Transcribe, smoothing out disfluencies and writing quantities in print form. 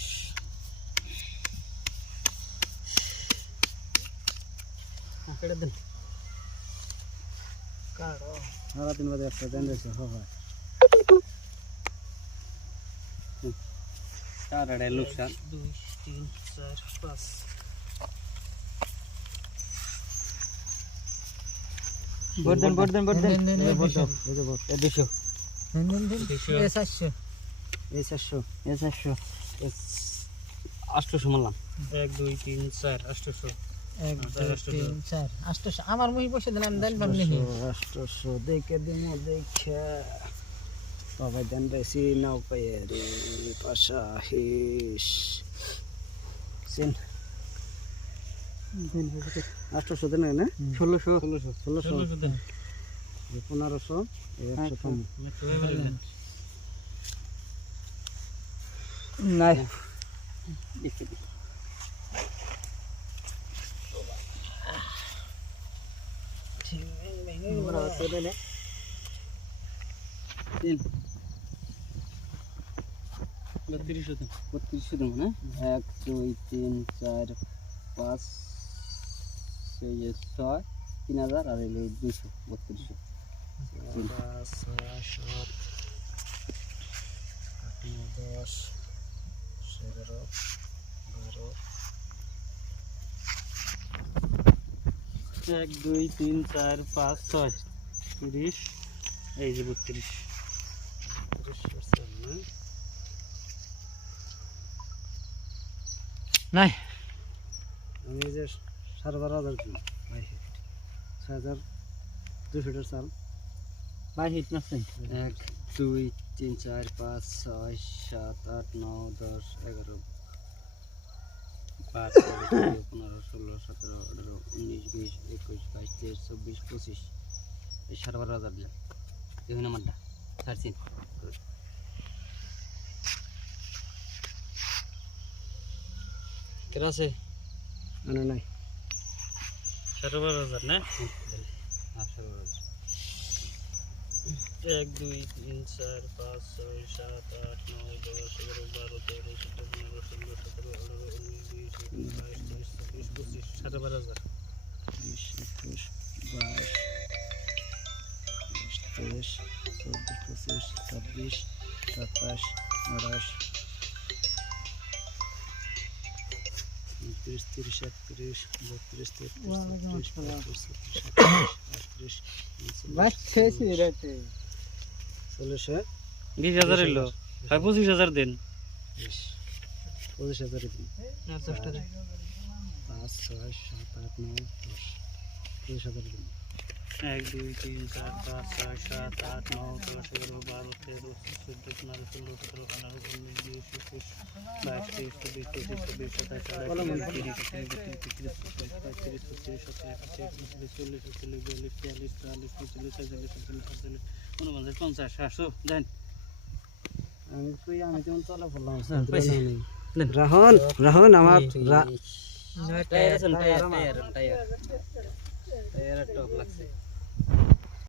30 কেটে দেন কাড়ো সারা দিন বাদে একটা দেন দিয়েছে হয় চার আড়ে লোকসান 2 3 4 5 বর্ধন এই যে 800 মারলাম 1 2 3 4 800 আমার মুই বসে দিলাম দেন পারনি 800 দেখে দিমো দেখে বাবা দেন বেশি নাও পায়ে রে পাশা হিস সেন দেন 800 দেন না 1600 দেন 1500 100 কম নাই বত্রিশশো দেবো না 1 2 3 4 5 6 3000 আর 200 3200 1 2 3 4 5 6 30 এই যে 32 নাই আমি যে 12,500 দিন 6,200 চাল 22 না 1 2 3 4 5 6 7 8 9 10 11 12 13 15 16 17 18 19 20 21 22 23 24 25 এই 12,500 দিলাম দেখুন আমারটা ছাড়ছেন কেরা আছে না নাই 12,500 না 12,500 1 2 3 4 5 6 7 8 9 10 11 12 13 14 15 16 17 18 19 20 21 22 23 24 25 12,500 20 21 22 23 24 25 26 27 28 20,000 এলো 25,000 দেন 25,000 দিন 5 6 7 8 9 10 25,000 দিন 1 2 3 4 5 6 7 8 9 10 11 12 13 14 15 16 17 18 19 20 22 23 24 25 26 27 রাহন আমার টায়ার টপ লাগছে